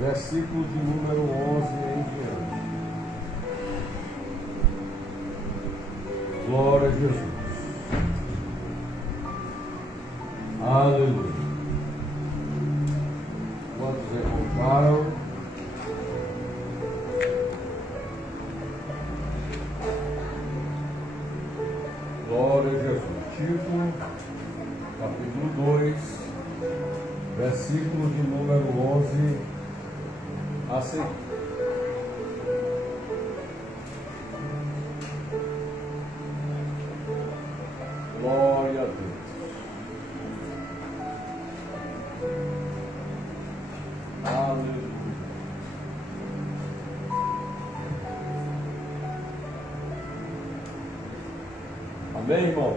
versículo de número 11 em diante. Glória a Jesus. Aleluia. Quantos encontraram? Glória a Jesus. Tito, capítulo 2, versículo de número 11 a seguir. Glória a Deus. Aleluia. Amém, irmãos?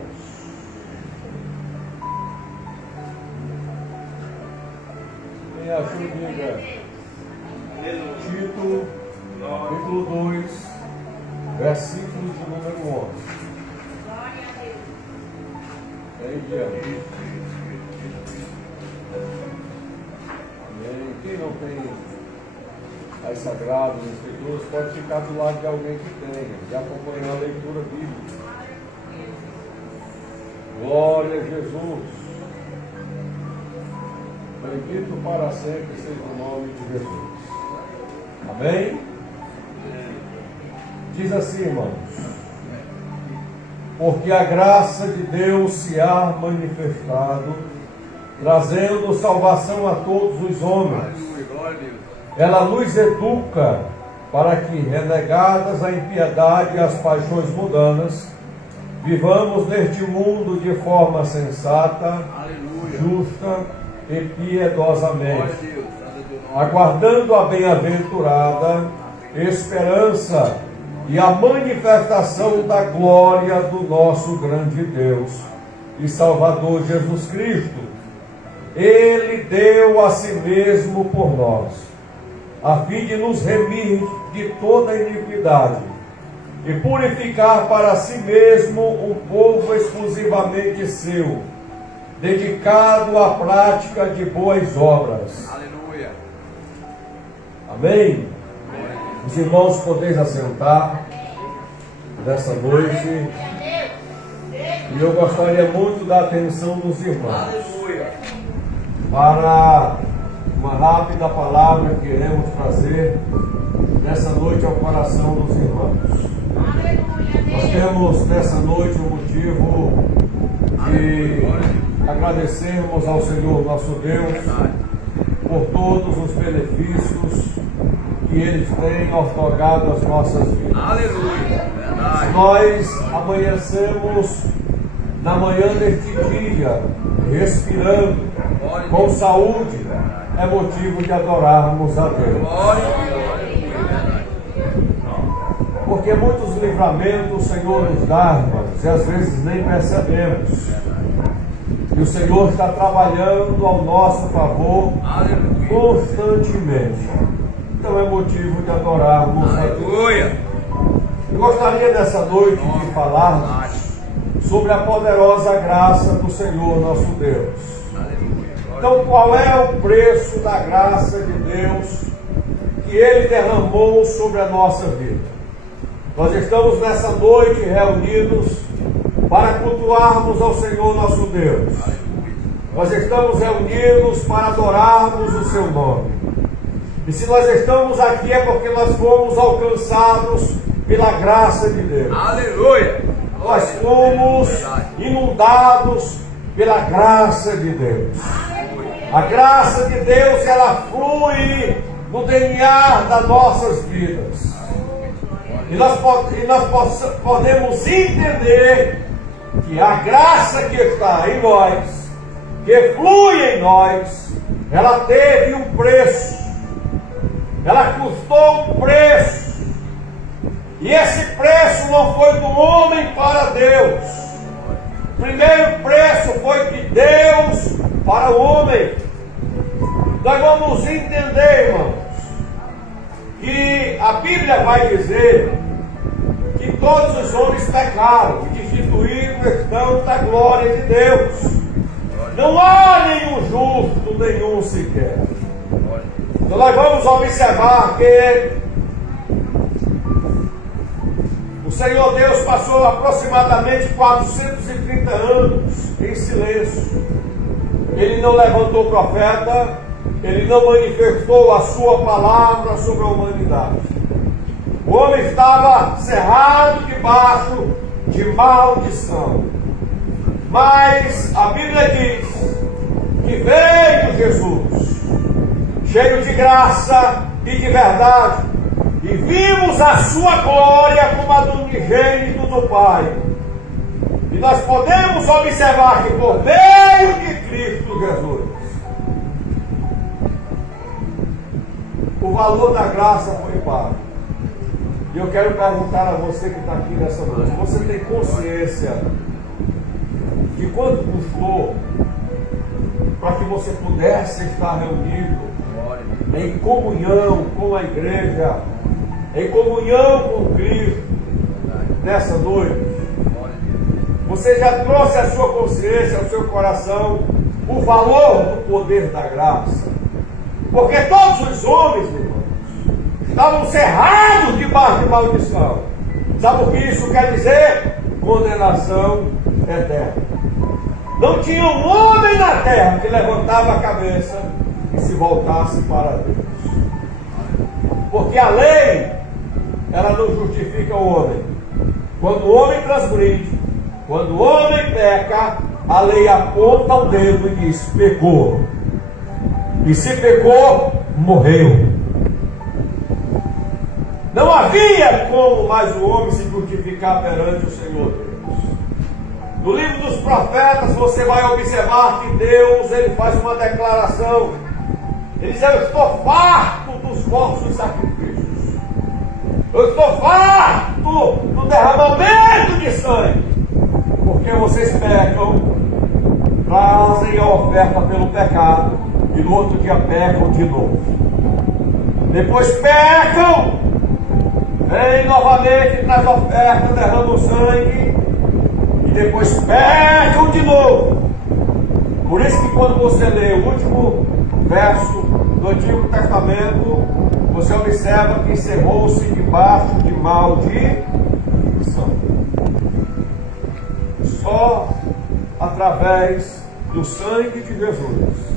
Quem achou, diga. Tito, capítulo 2, versículo de número 11. Glória a Deus. Em diante. Amém. Quem não tem as sagradas escrituras pode ficar do lado de alguém que tenha e acompanhar a leitura bíblica. Glória a Jesus. Bendito para sempre seja o nome de Jesus. Amém? Diz assim, irmãos: porque a graça de Deus se há manifestado, trazendo salvação a todos os homens. Ela nos educa para que, renegadas a impiedade e as paixões mundanas, vivamos neste mundo de forma sensata, justa e piedosamente, aguardando a bem-aventurada esperança e a manifestação da glória do nosso grande Deus e Salvador Jesus Cristo. Ele deu a si mesmo por nós, a fim de nos remir de toda iniquidade e purificar para si mesmo um povo exclusivamente seu, dedicado à prática de boas obras. Aleluia. Amém? Os irmãos podeis assentar nessa noite. E eu gostaria muito da atenção dos irmãos. Aleluia. Para uma rápida palavra que iremos trazer nessa noite ao coração dos irmãos. Nós temos nessa noite o motivo de agradecermos ao Senhor nosso Deus por todos os benefícios que Ele tem otorgado às nossas vidas. Aleluia. Verdade. Nós amanhecemos na manhã deste dia, respirando, com saúde, é motivo de adorarmos a Deus. Glória a Deus. Verdade. Porque muitos livramentos o Senhor nos dá, irmãos, e às vezes nem percebemos. E o Senhor está trabalhando ao nosso favor constantemente. Então é motivo de adorarmos a Deus. Aleluia. Eu gostaria nessa noite de falar sobre a poderosa graça do Senhor nosso Deus. Então, qual é o preço da graça de Deus que Ele derramou sobre a nossa vida? Nós estamos nessa noite reunidos para cultuarmos ao Senhor nosso Deus. Nós estamos reunidos para adorarmos o seu nome. E se nós estamos aqui é porque nós fomos alcançados pela graça de Deus. Aleluia. Nós fomos inundados pela graça de Deus. A graça de Deus, ela flui no DNA das nossas vidas. E nós podemos entender que a graça que está em nós, que flui em nós, ela teve um preço. Ela custou um preço. E esse preço não foi do homem para Deus. O primeiro preço foi de Deus para o homem. Nós vamos entender, irmãos, que a Bíblia vai dizer que todos os homens pecaram e destituídos estão da glória de Deus. Não há nenhum justo, nenhum sequer. Então nós vamos observar que o Senhor Deus passou aproximadamente 430 anos em silêncio. Ele não levantou profeta, ele não manifestou a sua palavra sobre a humanidade. O homem estava cerrado debaixo de maldição. Mas a Bíblia diz que veio Jesus, cheio de graça e de verdade, e vimos a sua glória como a do unigênito do Pai. E nós podemos observar que por meio de Cristo Jesus, o valor da graça foi pago. E eu quero perguntar a você que está aqui nessa noite: você tem consciência de quanto custou para que você pudesse estar reunido em comunhão com a igreja, em comunhão com Cristo nessa noite? Você já trouxe à sua consciência, ao seu coração, o valor do poder da graça? Porque todos os homens, irmãos, estavam cerrados debaixo de maldição. Sabe o que isso quer dizer? Condenação eterna. Não tinha um homem na terra que levantava a cabeça e se voltasse para Deus. Porque a lei, ela não justifica o homem. Quando o homem transgride, quando o homem peca, a lei aponta o dedo e diz: pecou. E se pecou, morreu. Não havia como mais o homem se justificar perante o Senhor Deus. No livro dos profetas você vai observar que Deus, ele faz uma declaração. Ele diz: eu estou farto dos vossos sacrifícios. Eu estou farto do derramamento de sangue. Porque vocês pecam, trazem a oferta pelo pecado, e no outro dia pecam de novo. Depois pecam, vem novamente, traz a oferta, derramam o sangue, e depois pecam de novo. Por isso que quando você lê o último verso do Antigo Testamento, você observa que encerrou-se debaixo de maldição. Só através do sangue de Jesus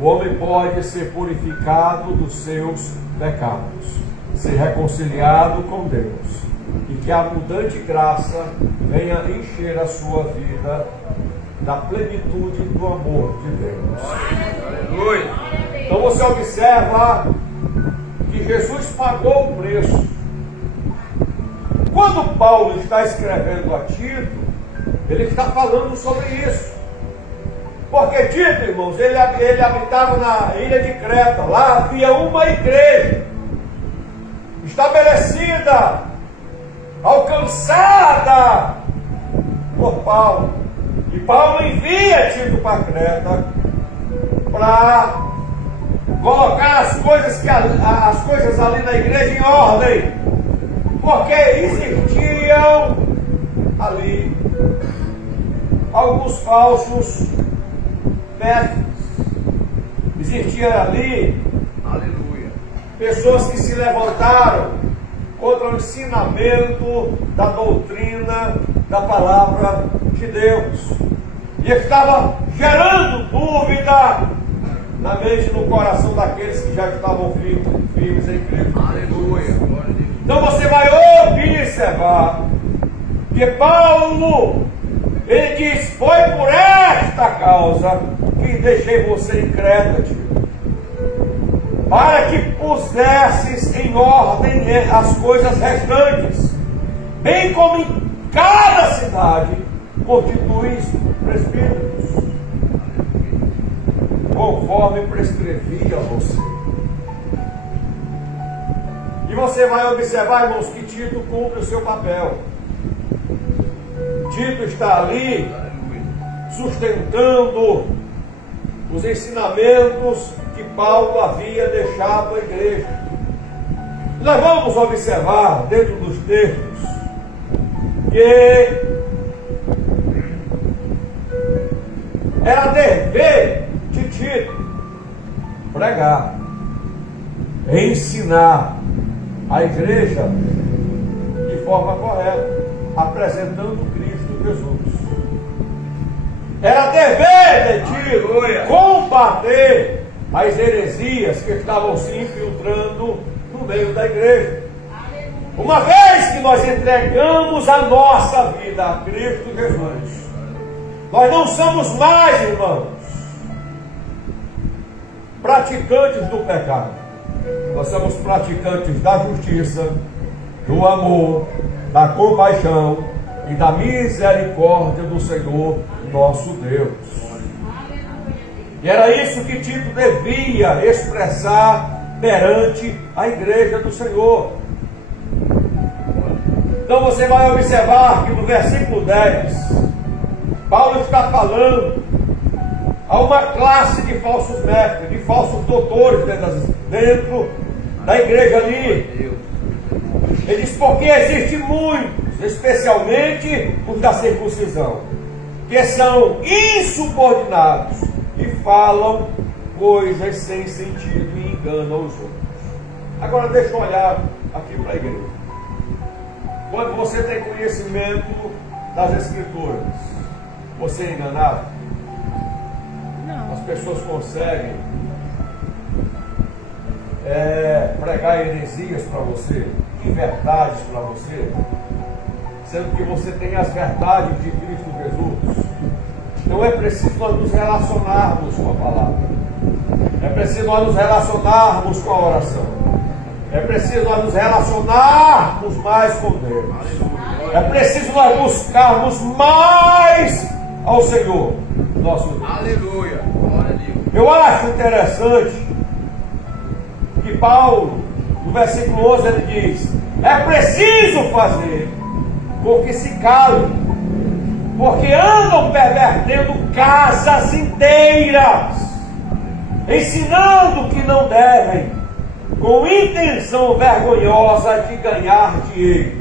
o homem pode ser purificado dos seus pecados, ser reconciliado com Deus, e que a abundante graça venha encher a sua vida da plenitude do amor de Deus. Aleluia. Então você observa que Jesus pagou o preço. Quando Paulo está escrevendo a Tito, ele está falando sobre isso. Porque Tito, irmãos, ele habitava na ilha de Creta. Lá havia uma igreja estabelecida, alcançada por Paulo. E Paulo envia Tito para Creta para colocar as coisas ali na igreja em ordem. Porque existiam ali alguns falsos mestres. Existia ali, Aleluia, pessoas que se levantaram contra o ensinamento da doutrina da palavra de Deus, e estava gerando dúvida na mente e no coração daqueles que já estavam firmes em Cristo. aleluia, glória a Deus. Então você vai observar que Paulo, ele diz: foi por esta causa que deixei você em Creta, tio, para que pusesses em ordem as coisas restantes, bem como em cada cidade constituis presbíteros, conforme prescrevia você. E você vai observar, irmãos, que Tito cumpre o seu papel. Tito está ali sustentando os ensinamentos que Paulo havia deixado à igreja. Nós vamos observar dentro dos textos que era dever de Tito pregar. ensinar a igreja de forma correta, apresentando Cristo Jesus. Era dever de Tito combater as heresias que estavam se infiltrando no meio da igreja. Uma vez que nós entregamos a nossa vida a Cristo Jesus, nós não somos mais, irmãos, praticantes do pecado. Nós somos praticantes da justiça, do amor, da compaixão e da misericórdia do Senhor nosso Deus. E era isso que Tito devia expressar perante a igreja do Senhor. Então você vai observar que no versículo 10, Paulo está falando a uma classe de falsos mestres, de falsos doutores dentro da igreja ali. Ele diz: porque existem muitos, especialmente os da circuncisão, que são insubordinados e falam coisas sem sentido e enganam os outros. Agora deixa eu olhar aqui para a igreja. Quando você tem conhecimento das Escrituras, você é enganado? Não. As pessoas conseguem pregar heresias para você, inverdades para você, sendo que você tem as verdades de Cristo Jesus. Não é preciso nós nos relacionarmos com a palavra, é preciso nós nos relacionarmos com a oração, é preciso nós nos relacionarmos mais com Deus, é preciso nós buscarmos mais ao Senhor nosso Deus. Aleluia. Glória a Deus. Eu acho interessante que Paulo, no versículo 11, ele diz: é preciso fazer com que se calem, porque andam pervertendo casas inteiras, ensinando que não devem, com intenção vergonhosa de ganhar dinheiro.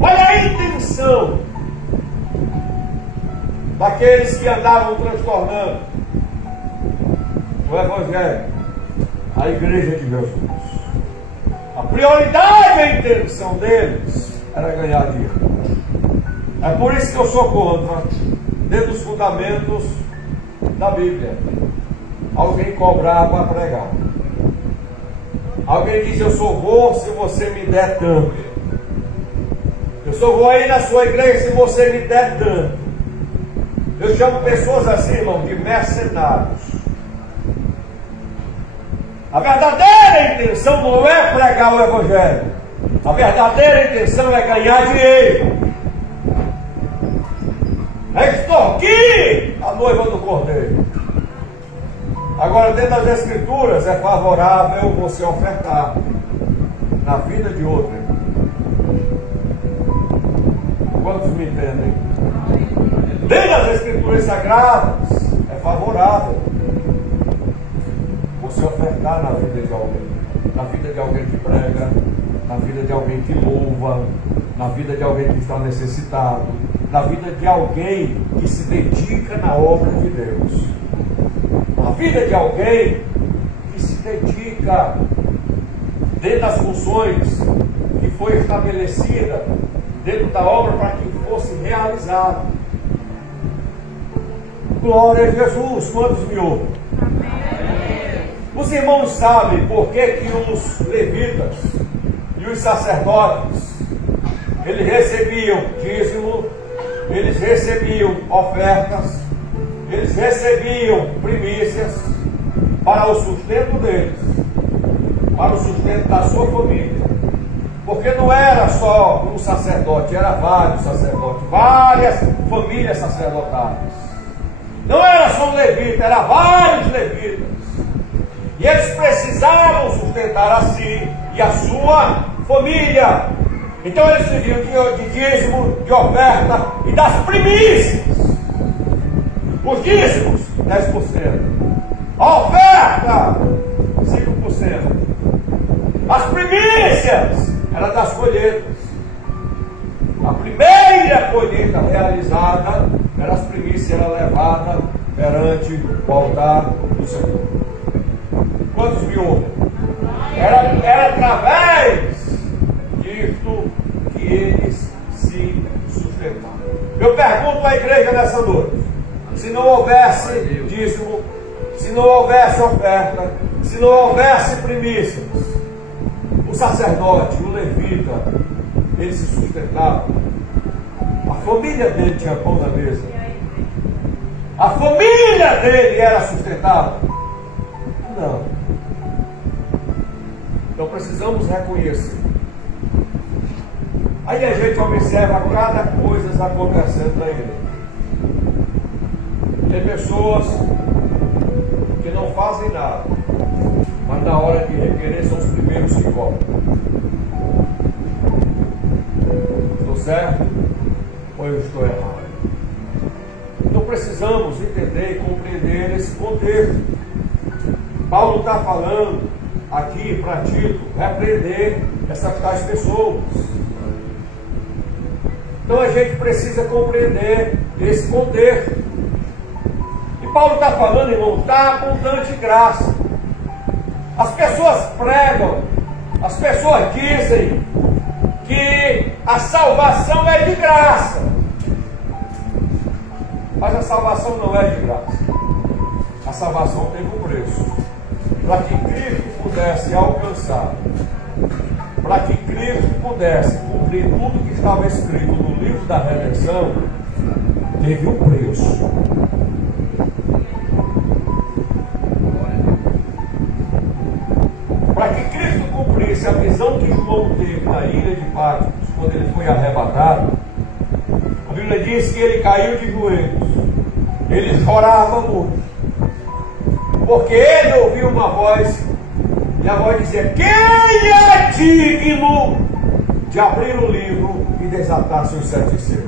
Olha a intenção daqueles que andavam transtornando o Evangelho, a igreja de Jesus. A prioridade e a intenção deles era ganhar dinheiro. É por isso que eu sou contra, dentro dos fundamentos da Bíblia, alguém cobrar para pregar. Alguém diz: eu só vou se você me der tanto. Eu só vou aí na sua igreja se você me der tanto. Eu chamo pessoas assim, irmão, de mercenários. A verdadeira intenção não é pregar o Evangelho. A verdadeira intenção é ganhar dinheiro, é extorquir a noiva do Cordeiro. Agora, dentro das Escrituras, é favorável você ofertar na vida de outro. Quantos me entendem? Dentro das Escrituras Sagradas, é favorável você ofertar na vida de alguém. Na vida de alguém que prega, na vida de alguém que louva, na vida de alguém que está necessitado, na vida de alguém que se dedica na obra de Deus, na vida de alguém que se dedica dentro das funções que foi estabelecida dentro da obra para que fosse realizada. Glória a Jesus. Quantos me ouvem? Os irmãos sabem por que os levitas e os sacerdotes, eles recebiam dízimo, eles recebiam ofertas, eles recebiam primícias para o sustento deles, para o sustento da sua família. Porque não era só um sacerdote, era vários sacerdotes, várias famílias sacerdotais. Não era só um levita, era vários levitas. E eles precisavam sustentar a si e a sua família. Então eles viviam de dízimo, de oferta e das primícias. Os dízimos, 10%. A oferta, 5%. As primícias eram das colheitas. A primeira colheita realizada era as primícias, era levada perante o altar do Senhor. de outra. Era através disto que eles se sustentavam. Eu pergunto à igreja nessa noite: se não houvesse dízimo, se não houvesse oferta, se não houvesse primícias, o sacerdote, o levita, ele se sustentava. A família dele tinha pão na mesa. A família dele era sustentada. Não. Então precisamos reconhecer. Aí a gente observa cada coisa acontecendo na igreja. Tem pessoas que não fazem nada, mas na hora de requerer são os primeiros que cobram. Estou certo ou eu estou errado? Então precisamos entender e compreender esse contexto. Paulo está falando aqui para Tito repreender essas tais pessoas. Então a gente precisa compreender esse contexto. E Paulo está falando, irmão, da abundante graça. As pessoas pregam, as pessoas dizem que a salvação é de graça. Mas a salvação não é de graça. A salvação tem um preço. Para que Cristo pudesse alcançar, para que Cristo pudesse cumprir tudo que estava escrito no livro da redenção, teve um preço. Para que Cristo cumprisse a visão que João teve na ilha de Patmos, quando ele foi arrebatado, a Bíblia diz que ele caiu de joelhos, ele chorava muito, porque ele ouviu uma voz, e a voz dizia: quem é digno de abrir o livro e desatar seus 7 selos?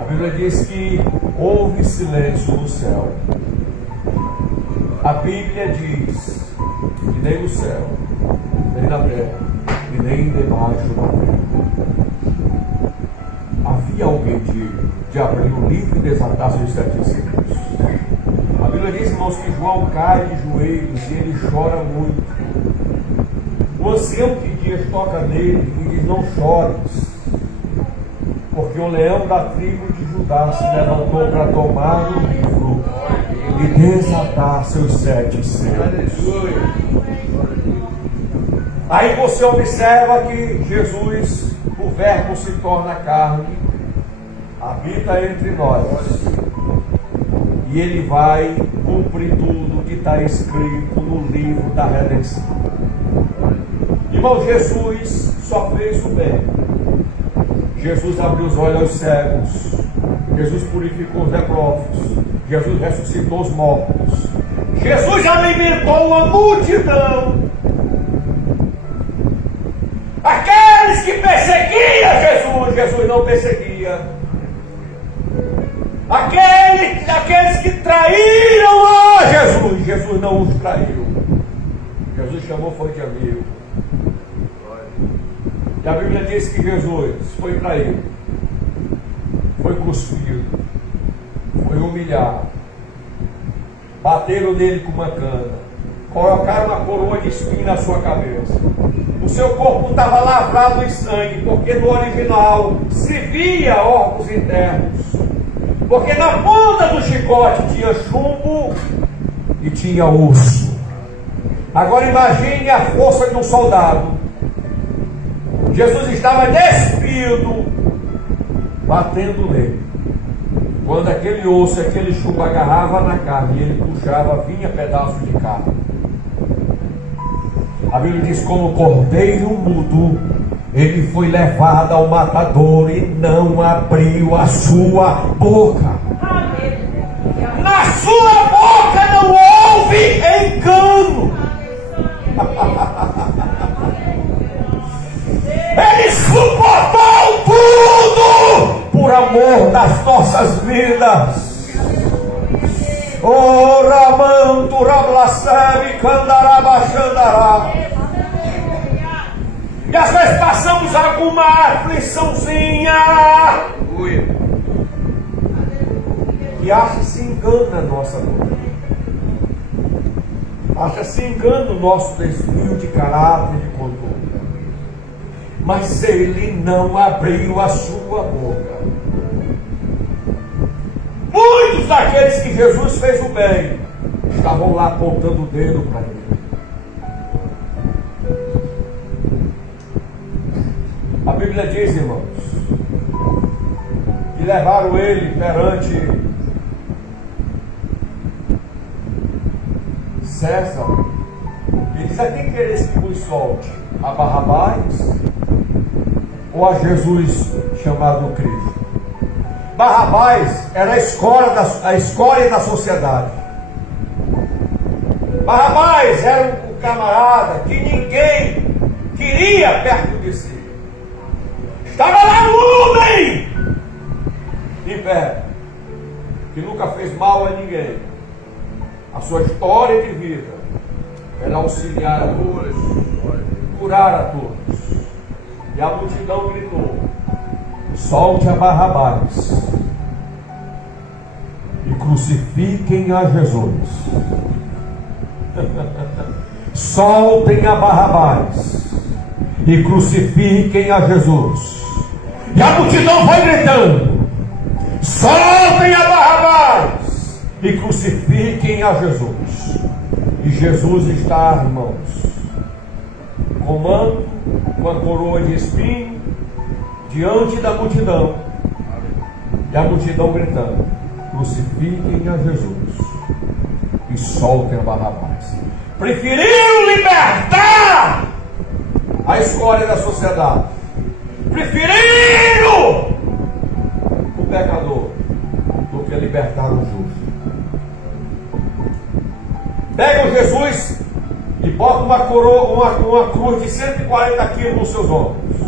A Bíblia diz que houve silêncio no céu. A Bíblia diz que nem no céu, nem na terra, e nem debaixo da terra havia alguém digno de abrir o livro e desatar seus 7 selos. A Bíblia diz, irmãos, que João cai de joelhos e ele chora muito. O ancião de dias toca nele e diz: não chores, porque o leão da tribo de Judá se levantou para tomar o livro e desatar seus 7 selos. Aí você observa que Jesus, o verbo se torna carne, habita entre nós, e ele vai cumprir tudo que está escrito no livro da redenção. Irmão, Jesus só fez o bem. Jesus abriu os olhos aos cegos, Jesus purificou os leprosos, Jesus ressuscitou os mortos, Jesus alimentou uma multidão. Aqueles que perseguiam Jesus, Jesus não perseguia. Aqueles que traíram a Jesus, Jesus não os traiu. Jesus chamou, foi de amigo. E a Bíblia diz que Jesus foi traído, foi cuspido, foi humilhado, bateram nele com uma cana, colocaram uma coroa de espinho na sua cabeça. O seu corpo estava lavrado em sangue, porque no original se via órgãos internos. Porque na ponta do chicote tinha chumbo e tinha osso. Agora imagine a força de um soldado. Jesus estava despido, batendo nele. Quando aquele osso, aquele chumbo agarrava na carne e ele puxava, vinha pedaço de carne. A Bíblia diz: como cordeiro mudo, ele foi levado ao matador e não abriu a sua boca. Na sua boca não houve engano. Ele suportou tudo por amor das nossas vidas. Oh, Ramanto, Rablasebe, Candarabachandará. E às vezes passamos alguma afliçãozinha e acha que se engana a nossa dor. Acha-se engano o nosso desvio de caráter e de conduta. Mas ele não abriu a sua boca. Muitos daqueles que Jesus fez o bem estavam lá apontando o dedo para ele. A Bíblia diz, irmãos, que levaram ele perante César. E diz: a quem quereis que vos solte? A Barrabás ou a Jesus chamado Cristo? Barrabás era a escória da sociedade. Barrabás era um camarada que ninguém queria perto de si. Estava lá no homem em pé, que nunca fez mal a ninguém. A sua história de vida era auxiliar a todos, curar a todos. E a multidão gritou: solte a Barrabás e crucifiquem a Jesus. Soltem a Barrabás e crucifiquem a Jesus. E a multidão foi gritando: soltem a Barrabás e crucifiquem a Jesus. E Jesus está, irmãos, com manto, com a coroa de espinho, diante da multidão. E a multidão gritando: crucifiquem a Jesus e soltem a Barrabás. Preferiram libertar a escória da sociedade. Preferiram o pecador do que libertar o justo. Pegam Jesus e botam uma coroa, uma cruz de 140 quilos nos seus ombros.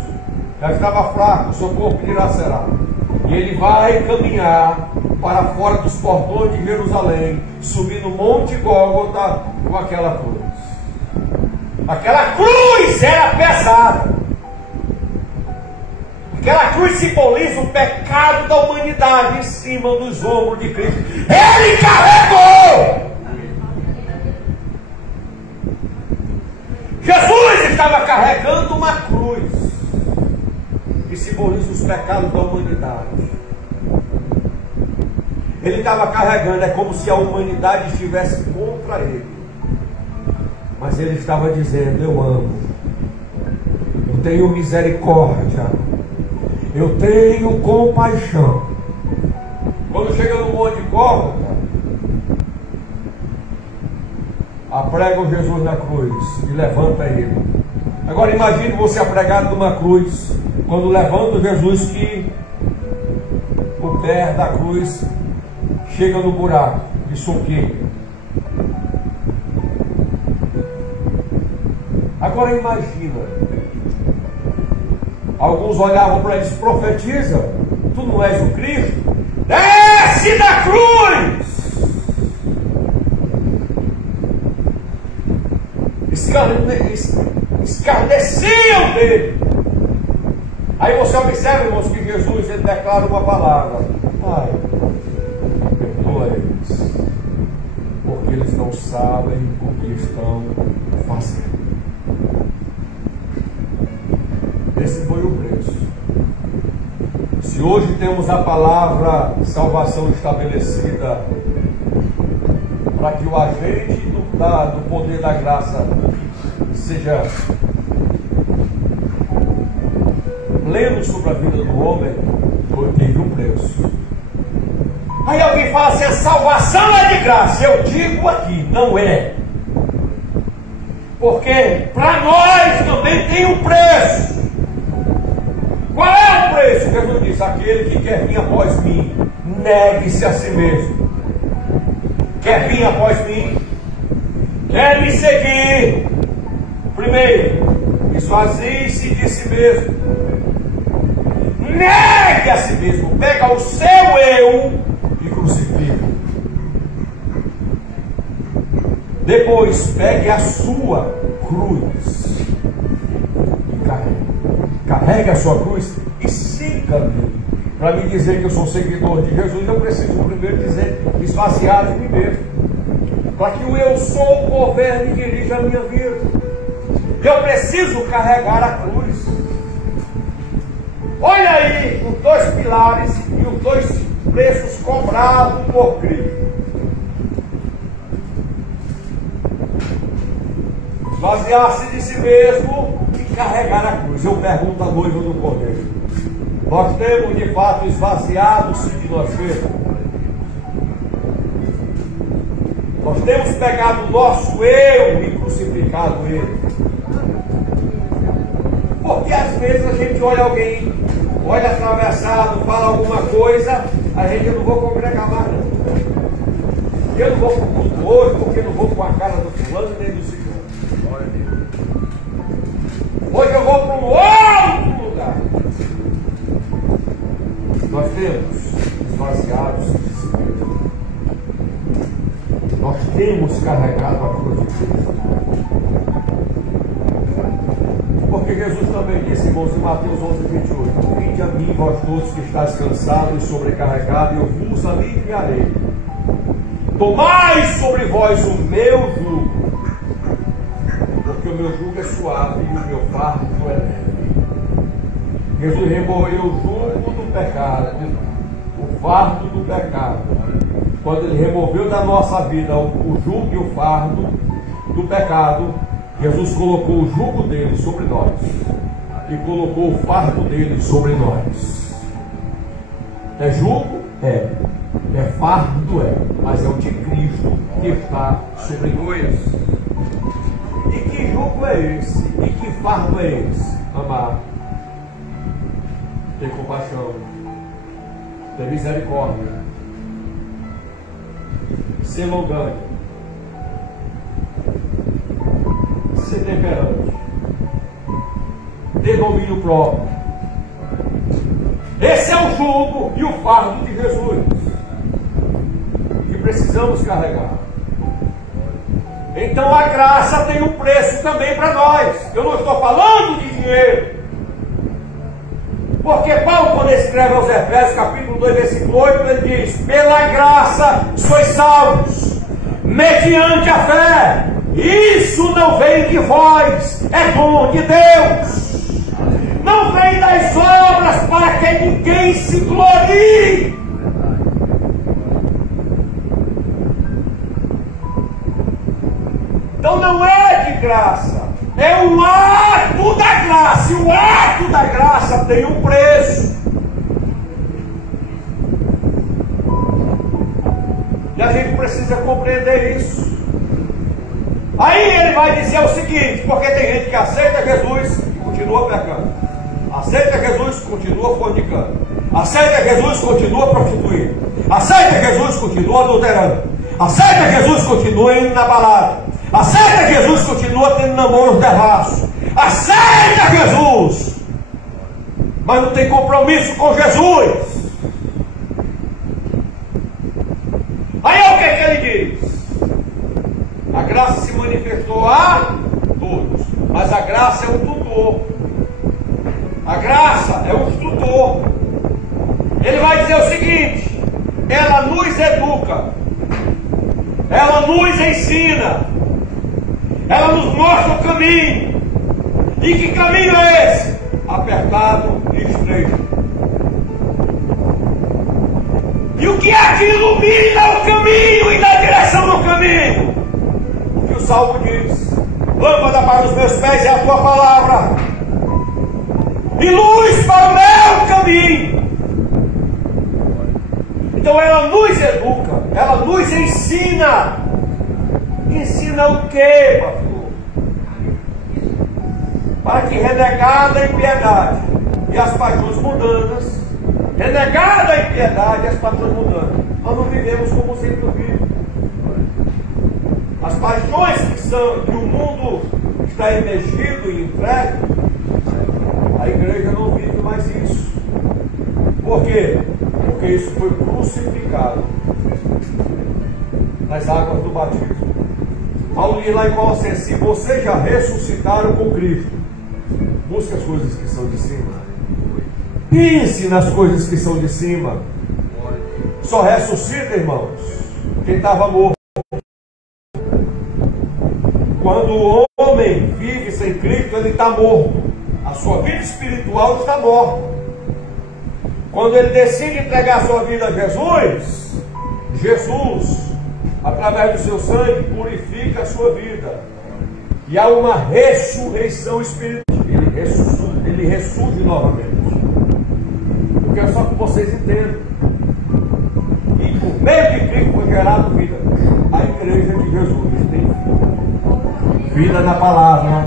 Já estava fraco, o seu corpo dilacerado. E ele vai caminhar para fora dos portões de Jerusalém, subir no Monte Gólgota com aquela cruz. Aquela cruz era pesada. Aquela cruz simboliza o pecado da humanidade em cima dos ombros de Cristo. Ele carregou! Jesus estava carregando uma cruz que simboliza os pecados da humanidade. Ele estava carregando, é como se a humanidade estivesse contra ele. Mas ele estava dizendo: eu amo, eu tenho misericórdia, eu tenho compaixão. Quando chega no Monte Gólgota, apregam Jesus na cruz e levanta ele. Agora imagine você apregado numa cruz, quando levanta Jesus, que o pé da cruz chega no buraco e soqueia. Agora imagina, alguns olhavam para eles: profetiza, tu não és o Cristo? Desce da cruz! Escarneciam dele. Aí você observa, irmãos, que Jesus, ele declara uma palavra: Pai, perdoa eles, porque eles não sabem o que estão fazendo. Esse foi o preço. Se hoje temos a palavra salvação estabelecida, para que o agente do poder da graça seja pleno sobre a vida do homem, teve um preço. Aí alguém fala assim: a salvação é de graça. Eu digo aqui, não é. Porque para nós também tem um preço. Qual é o preço? Jesus disse: aquele que quer vir após mim, negue-se a si mesmo. Quer vir após mim? Quer me seguir? Primeiro, esvazie-se de si mesmo. Negue a si mesmo. Pega o seu eu e crucifica. Depois, pegue a sua cruz e carregue. Carregue a sua cruz e siga-me. Para me dizer que eu sou seguidor de Jesus, eu preciso primeiro dizer: esvaziar de mim mesmo. para que o eu sou governe e dirija a minha vida. Eu preciso carregar a cruz. Olha aí os dois pilares e os dois preços cobrados por Cristo. Esvaziar-se de si mesmo e carregar a cruz. Eu pergunto à noiva do Cordeiro: nós temos de fato esvaziado-se de nós mesmos? Nós temos pegado o nosso eu e crucificado ele? Porque às vezes a gente olha alguém, olha atravessado, fala alguma coisa, a gente: eu não vou congregar mais não. Eu não vou para o culto hoje, porque eu não vou com a cara do fulano nem do ciclano. Hoje eu vou para um outro lugar. Nós temos esvaziados de si mesmo. Nós temos carregado a cruz de Cristo. Porque Jesus também disse, irmãos, em Mateus 11:28: vinde a mim, vós todos que estáis cansados e sobrecarregados, e eu vos aliviarei. Tomai sobre vós o meu jugo, porque o meu jugo é suave e o meu fardo é leve. Jesus removeu o jugo do pecado, o fardo do pecado. Quando ele removeu da nossa vida o jugo e o fardo do pecado, Jesus colocou o jugo dele sobre nós e colocou o fardo dele sobre nós. É jugo? É. É fardo? É. Mas é o de Cristo que está sobre nós. E que jugo é esse? E que fardo é esse? Amar, ter compaixão, ter misericórdia, ser longânimo, ser temperante, ter domínio próprio. Esse é o jugo e o fardo de Jesus que precisamos carregar. Então a graça tem um preço também para nós. Eu não estou falando de dinheiro, porque Paulo, quando escreve aos Efésios capítulo 2 versículo 8, ele diz: pela graça sois salvos mediante a fé. Isso não vem de vós, é dom de Deus. Não vem das obras, para que ninguém se glorie. Então não é de graça, é um ato da graça. E o ato da graça tem um preço. E a gente precisa compreender isso. Aí ele vai dizer o seguinte: porque tem gente que aceita Jesus e continua pecando, aceita Jesus e continua fornicando, aceita Jesus e continua prostituindo, aceita Jesus e continua adulterando, aceita Jesus e continua indo na balada, aceita Jesus e continua tendo namoros devassos, aceita Jesus, mas não tem compromisso com Jesus. Aí é o que ele diz? A graça se manifestou a todos, mas a graça é um tutor. A graça é um instrutor. Ele vai dizer o seguinte: ela nos educa, ela nos ensina, ela nos mostra o caminho. E que caminho é esse? Apertado e estreito. E o que é que ilumina o caminho e dá direção no caminho? O que o Salmo diz: lâmpada para os meus pés é a tua palavra, e luz para o meu caminho. Então ela nos educa, ela nos ensina. Ensina o quê, pastor? Para que, renegada a impiedade e as paixões mundanas, renegada a impiedade e as paixões mundanas, nós não vivemos como os ímpios vivem. As paixões que o mundo está emergido e entregue, a igreja não vive mais isso. Por quê? Porque isso foi crucificado nas águas do batismo. Paulo diz lá em Colossenses: se vocês já ressuscitaram com Cristo, busque as coisas que são de cima. Pense nas coisas que são de cima. Só ressuscita, irmãos, quem estava morto. Quando o homem vive sem Cristo, ele está morto. A sua vida espiritual está morta. Quando ele decide entregar a sua vida a Jesus, Jesus, através do seu sangue, purifica a sua vida. E há uma ressurreição espiritual. Ele ressurge novamente. Eu quero só que vocês entendam. E por meio de Cristo foi gerada vida. A igreja de Jesus tem vida na palavra,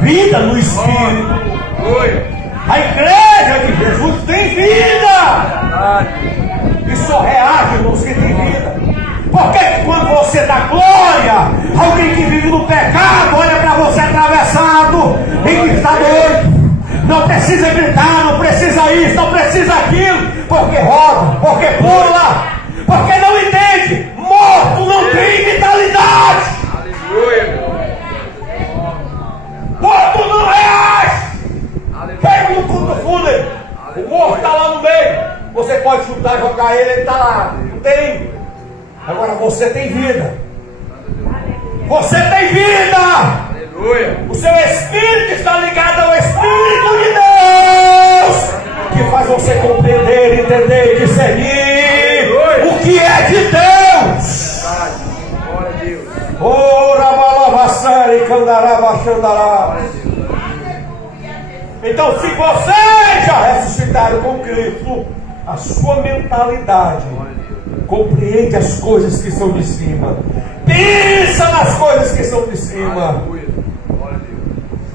vida no Espírito. A igreja de Jesus tem vida. E só reage nos que tem vida. Porque quando você dá glória, alguém que vive no pecado olha para você atravessado e está doido. Não precisa gritar, não precisa isso, não precisa aquilo, porque roda, porque pula, porque não entende. Morto não tem vitalidade. Morto não reage. Pega no fundo do fundo, o morto está lá no meio. Você pode chutar, jogar ele está lá. Não tem. Agora você tem vida. Você tem vida. Aleluia. O seu espírito está ligado ao Espírito de Deus, que faz você compreender, entender e discernir o que é de Deus. Glória a Deus. Ora balavassari candarabachandará. Então, se vocês já ressuscitaram com Cristo, a sua mentalidade compreende as coisas que são de cima. Pensa nas coisas que são de cima.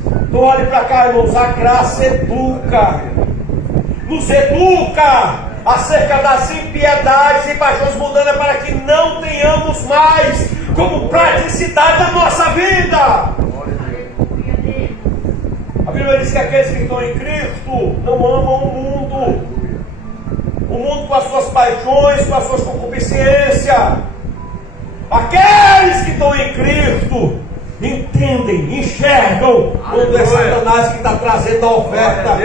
Então olhe para cá, irmãos. A graça educa. Nos educa acerca das impiedades e paixões mundanas, para que não tenhamos mais como praticidade da nossa vida. A Bíblia diz que aqueles que estão em Cristo não amam o mundo. O mundo com as suas paixões, com as suas concupiscências. Aqueles que estão em Cristo entendem, enxergam quando é Satanás que está trazendo a oferta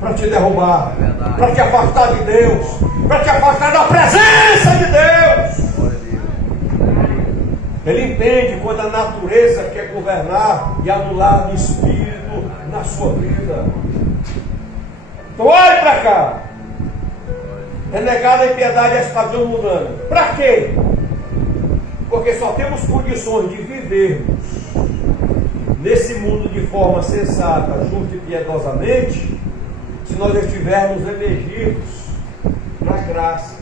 para te derrubar, para te afastar de Deus, para te afastar da presença de Deus. Ele entende quando a natureza quer governar e anular o espírito na sua vida. Então olhe para cá. Renegada a impiedade e as paixões mundanas. Para quê? Porque só temos condições de vivermos nesse mundo de forma sensata, justa e piedosamente, se nós estivermos emergidos na graça.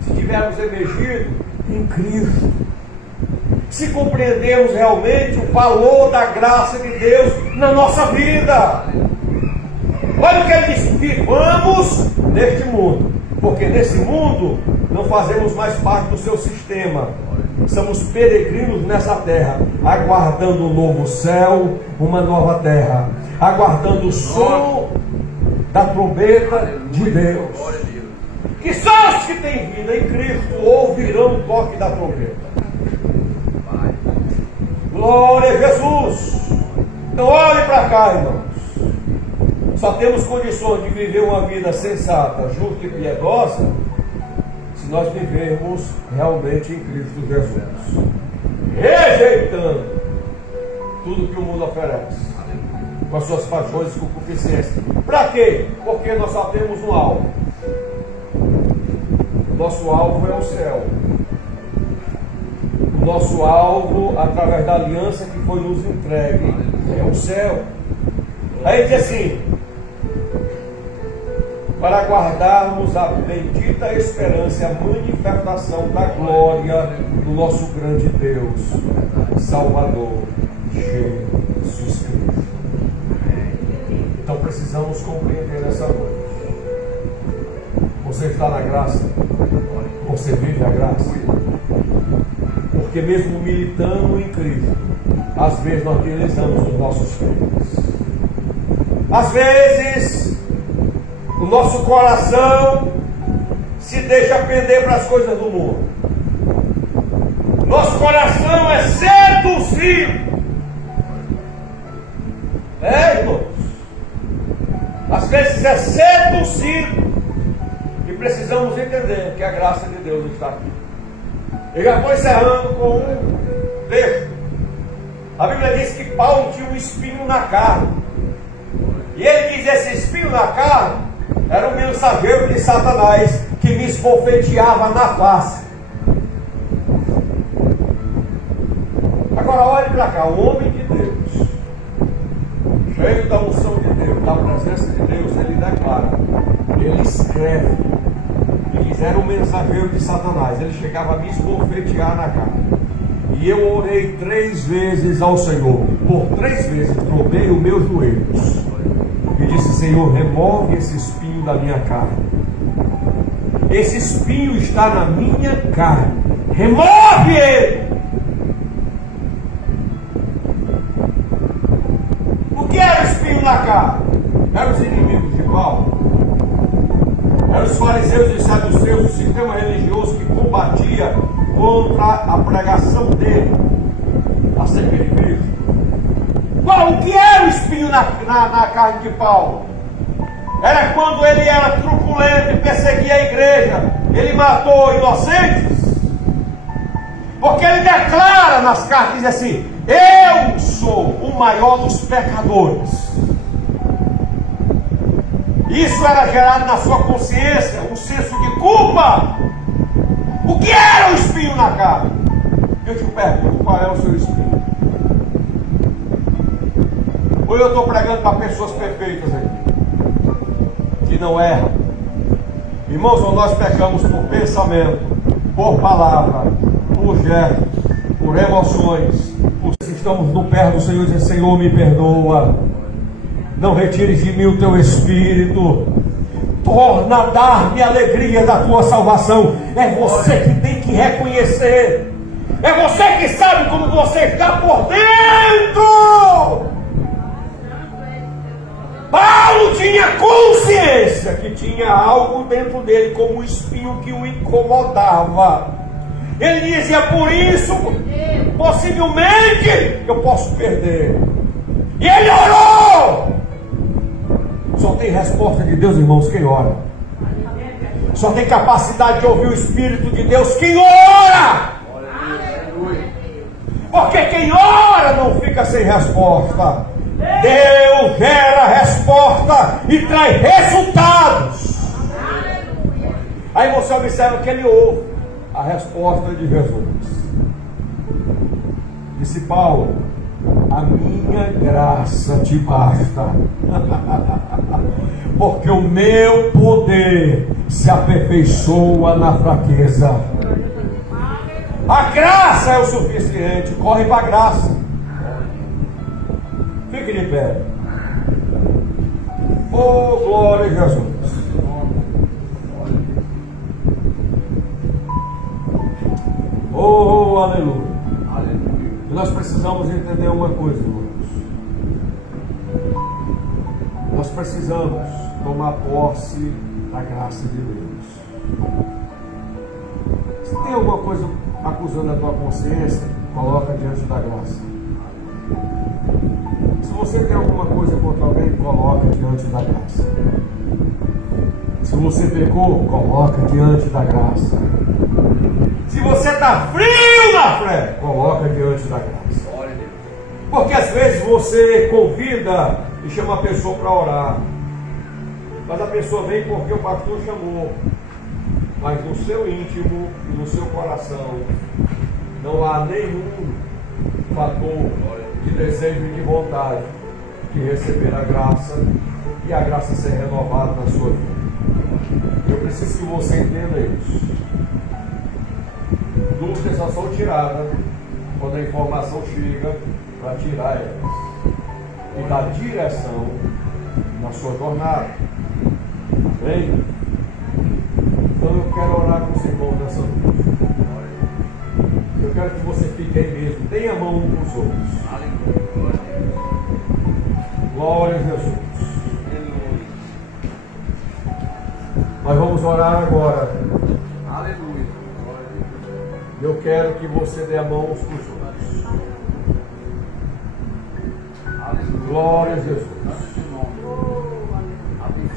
Se estivermos emergidos em Cristo. Se compreendermos realmente o valor da graça de Deus na nossa vida. Olha o que ele diz: vivamos neste mundo, porque nesse mundo não fazemos mais parte do seu sistema. Somos peregrinos nessa terra, aguardando um novo céu, uma nova terra, aguardando o som da trombeta de Deus. Que só os que têm vida em Cristo ouvirão o toque da trombeta. Glória a Jesus. Então olhe para cá, irmãos. Só temos condições de viver uma vida sensata, justa e piedosa se nós vivermos realmente em Cristo Jesus, rejeitando tudo que o mundo oferece, com as suas paixões e concupiscências. Para quê? Porque nós só temos um alvo. Nosso alvo é o céu. O nosso alvo, através da aliança que foi nos entregue, é o céu. Aí diz assim: para guardarmos a bendita esperança e a manifestação da glória do nosso grande Deus, Salvador, Jesus Cristo. Então precisamos compreender essa noite. Você está na graça? Você vive a graça? Porque mesmo militando em Cristo, às vezes nós utilizamos os nossos filhos. Às vezes o nosso coração se deixa pender para as coisas do mundo. Nosso coração é seduzido. Irmãos? Às vezes é seduzido. E precisamos entender que a graça de Deus está aqui. Ele já foi encerrando com um texto. A Bíblia diz que Paulo tinha um espinho na carne. E ele diz: esse espinho na carne era um mensageiro de Satanás que me esbofeteava na face. Agora olhe para cá, o homem de Deus, cheio da unção de Deus, da presença de Deus, ele declara, ele escreve, e diz: era um mensageiro de Satanás, ele chegava a me esbofetear na cara. E eu orei 3 vezes ao Senhor, por 3 vezes dobrei os meus joelhos e disse: Senhor, remove esse espinho da minha carne. Esse espinho está na minha carne, remove ele. O que era o espinho na carne? Eram os inimigos de Paulo, eram os fariseus e saduceus, o sistema religioso que combatia contra a pregação dele acerca de Cristo. O que era o espinho na carne de Paulo? Era quando ele era truculento e perseguia a igreja. Ele matou inocentes, porque ele declara nas cartas, diz assim: eu sou o maior dos pecadores. Isso era gerado na sua consciência, um senso de culpa. O que era o espinho na carne? Eu te pergunto, qual é o seu espinho? Ou eu estou pregando para pessoas perfeitas aqui, que não erram? Irmãos, ou nós pecamos por pensamento, por palavra, por gesto, por emoções, estamos no pé do Senhor e dizemos: Senhor, me perdoa, não retires de mim o teu Espírito, torna a dar-me a alegria da tua salvação. É você que tem que reconhecer, é você que sabe como você está por dentro. Paulo tinha consciência que tinha algo dentro dele, como um espinho que o incomodava. Ele dizia: por isso, possivelmente, eu posso perder. E ele orou. Só tem resposta de Deus, irmãos, quem ora. Só tem capacidade de ouvir o Espírito de Deus quem ora. Porque quem ora não fica sem resposta. Deus gera resposta e traz resultados. Aí você observa que ele ouve a resposta de Jesus. Disse Paulo: a minha graça te basta, porque o meu poder se aperfeiçoa na fraqueza. A graça é o suficiente. Corre para a graça. Fique de pé. Oh, glória a Jesus. Oh, aleluia. E nós precisamos entender uma coisa, irmãos. Nós precisamos tomar posse da graça de Deus. Se tem alguma coisa acusando a tua consciência, coloca diante da graça. Se você tem alguma coisa contra alguém, coloca diante da graça. Se você pecou, coloca diante da graça. Se você está frio na fé, coloca diante da graça. Porque às vezes você convida e chama a pessoa para orar, mas a pessoa vem porque o pastor chamou. Mas no seu íntimo e no seu coração não há nenhum fator de desejo e de vontade de receber a graça e a graça ser renovada na sua vida. Eu preciso que você entenda isso. Dúvidas só são tiradas quando a informação chega para tirar elas e dar direção na sua jornada. Bem? Então eu quero orar com os irmãos nessa noite. Eu quero que você fique aí mesmo. Tenha a mão um com os outros. Glória a Jesus. Nós vamos orar agora. Aleluia. Eu quero que você dê a mão uns com os outros. Glória a Jesus.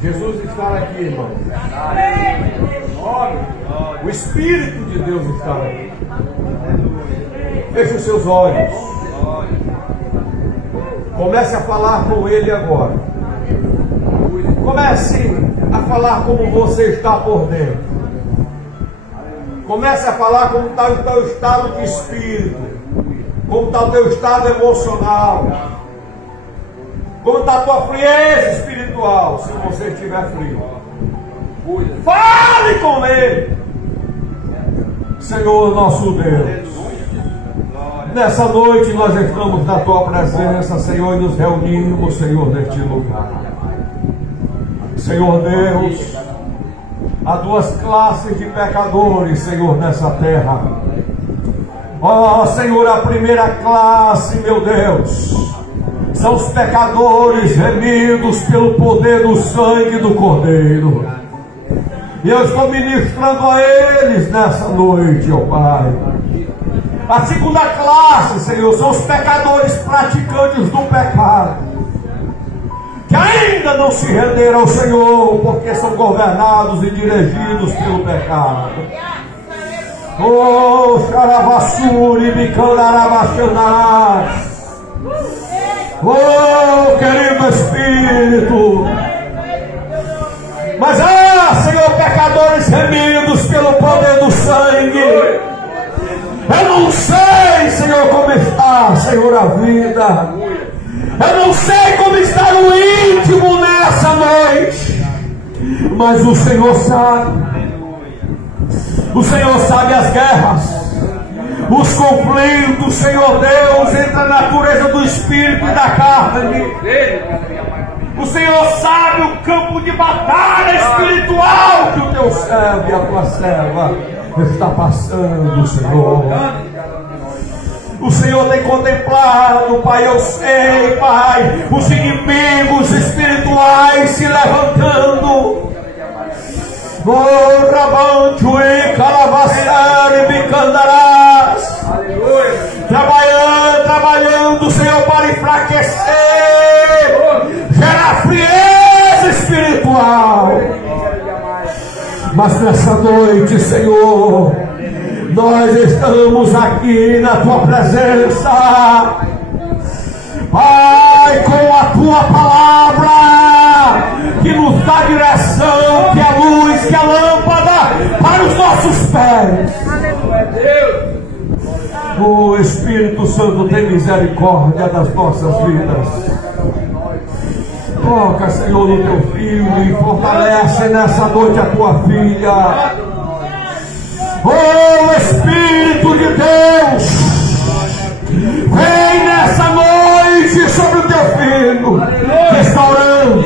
Jesus está aqui, irmão. O Espírito de Deus está aqui. Feche os seus olhos. Comece a falar com Ele agora. Comece a falar como você está por dentro. Comece a falar como está o teu estado de espírito. Como está o teu estado emocional. Como está a tua frieza espiritual, se você estiver frio. Fale com Ele. Senhor nosso Deus, nessa noite nós estamos na Tua presença, Senhor, e nos reunimos, Senhor, neste lugar. Senhor Deus, há duas classes de pecadores, Senhor, nessa terra. Ó Senhor, a primeira classe, meu Deus, são os pecadores remidos pelo poder do sangue do Cordeiro. E eu estou ministrando a eles nessa noite, ó Pai. A segunda classe, Senhor, são os pecadores praticantes do pecado, que ainda não se renderam ao Senhor, porque são governados e dirigidos pelo pecado. Oh, Xaravassuri, Bicandarabachandarás. Oh, querido Espírito. Mas, Senhor, pecadores remidos pelo poder do sangue. Eu não sei, Senhor, como está, Senhor, a vida. Eu não sei como está o íntimo nessa noite. Mas o Senhor sabe. O Senhor sabe as guerras, os conflitos, Senhor Deus, entre a natureza do Espírito e da carne. O Senhor sabe o campo de batalha espiritual que o teu servo e a tua serva está passando, Senhor. O Senhor tem contemplado, Pai, eu sei, Pai, os inimigos espirituais se levantando. Oh, Rabancho e Calavassar e Bicandarás. Trabalhando, Senhor, para enfraquecer, gerar frieza espiritual. Mas nessa noite, Senhor, nós estamos aqui na Tua presença, Pai, com a Tua palavra, que nos dá direção, que é luz, que é lâmpada para os nossos pés. O Espírito Santo tem misericórdia das nossas vidas. Toca, Senhor, no teu filho e fortalece nessa noite a tua filha. Oh, Espírito de Deus, vem nessa noite sobre o teu filho que está orando.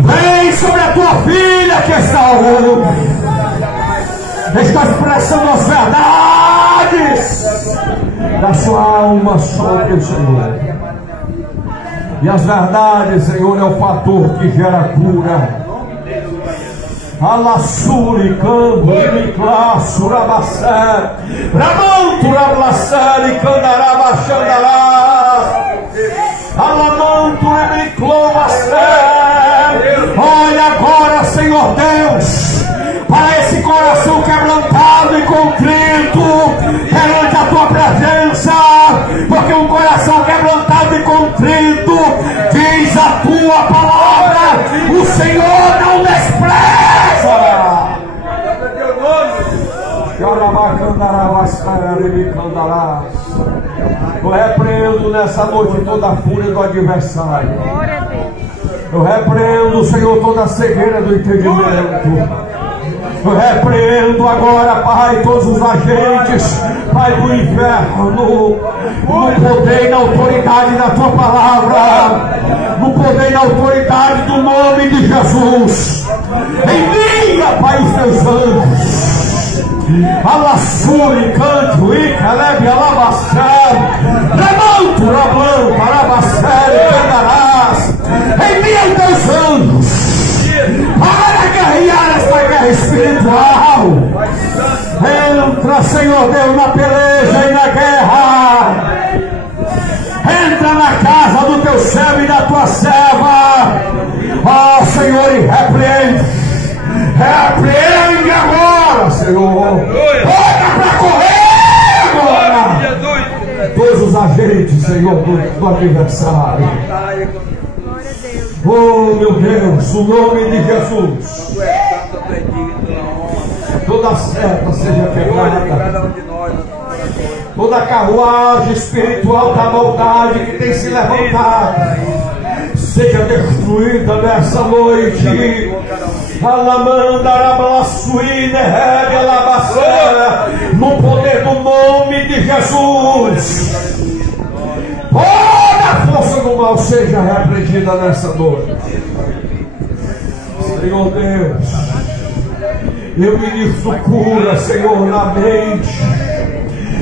Vem sobre a tua filha que está orando. Está expressando as verdades da sua alma sobre o Senhor. E as verdades, Senhor, é o fator que gera cura. Alassuri, Campo, Miclá, Surabacé, Ramanto, Rablacé, Candarabachandarás, Alamanto, Emiclomacé. Olha agora, Senhor Deus, para esse coração quebrantado e contrito perante a tua presença, porque um coração quebrantado e contrito, diz a tua palavra, o Senhor não despreza. Eu repreendo nessa noite toda a fúria do adversário. Eu repreendo, Senhor, toda a cegueira do entendimento. Eu repreendo agora, Pai, todos os agentes, Pai, do inferno, no poder e na autoridade da Tua palavra, no poder e na autoridade do nome de Jesus. Envia, Pai, os Teus anjos. Alassuri, Canto, Icalebe, Alabassar, Remanto, Rablan, Parabassar, Candarás. Envia os Teus anjos para guerrear esta guerra espiritual. Entra, Senhor Deus, na peleja e na guerra. Entra na casa do teu servo e da tua serva. Ó Senhor, e repreende. Repreende agora, Senhor. Bota para correr agora. gente, Senhor, do aniversário. Batalha com Glória a Deus. Oh, meu Deus, o nome de Jesus. tu és santo, tu és digno, tu é honra. Toda seta seja Olha de quebrada. cada um de nós, Toda carruagem espiritual da maldade que tem se levantado seja destruída nessa noite. No poder do nome de Jesus. Toda a força do mal seja repreendida nessa noite. Senhor Deus, eu ministro cura, Senhor, na mente.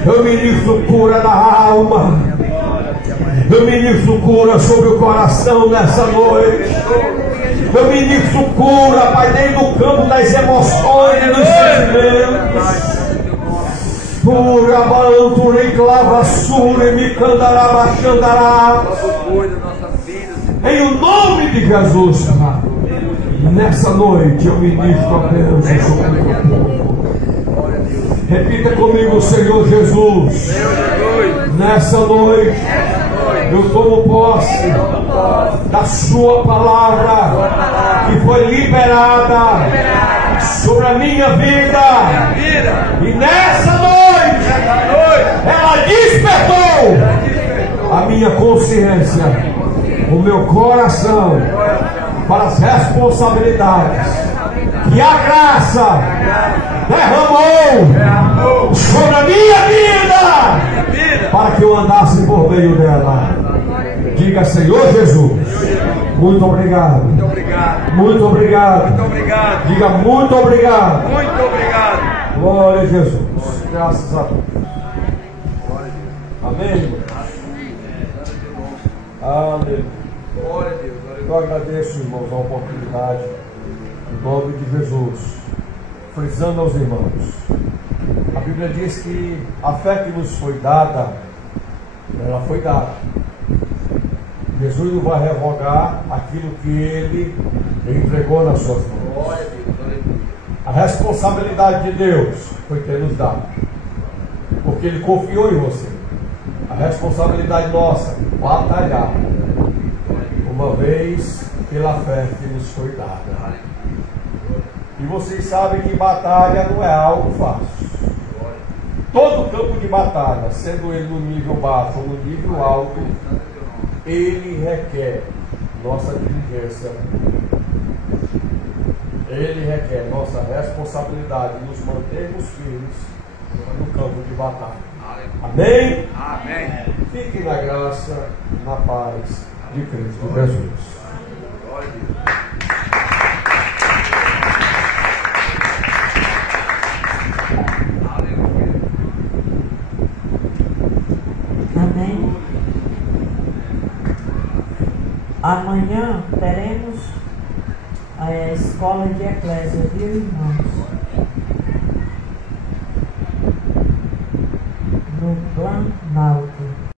Eu ministro cura na alma. Eu ministro cura sobre o coração nessa noite. Eu ministro cura, Pai, dentro do campo das emoções e dos sentimentos. Pura, balantura e clavassura e me candará, baixandará. Em o nome de Jesus, nessa noite eu ministro a bênção sobre o meu povo. Repita comigo, Senhor Jesus. Nessa noite eu tomo posse da sua palavra que foi liberada sobre a minha vida. E nessa noite ela despertou a minha consciência, o meu coração para as responsabilidades que a graça derramou sobre a minha vida para que eu andasse por meio dela. Diga, Senhor Jesus, muito obrigado. Muito obrigado. Muito obrigado. Muito obrigado. Diga, muito obrigado. Muito obrigado. Glória a Jesus. Graças a Deus. Amém. Aleluia. Glória a Deus. Eu agradeço, irmãos, a oportunidade, em nome de Jesus, frisando aos irmãos. A Bíblia diz que a fé que nos foi dada, ela foi dada. Jesus não vai revogar aquilo que Ele entregou nas suas mãos. Glória a Deus. Aleluia. A responsabilidade de Deus foi ter nos dado, porque Ele confiou em você. A responsabilidade nossa, batalhar, uma vez pela fé que nos foi dada. E vocês sabem que batalha não é algo fácil. Todo campo de batalha, sendo ele no nível baixo ou no nível alto, ele requer nossa diligência. Ele requer nossa responsabilidade de nos mantermos firmes no campo de batalha. Amém? Amém. Fiquem na graça, na paz de Cristo Jesus. Glória a Deus. Amém. Amanhã teremos a escola de eclésia, viu, irmãos? No Planalto.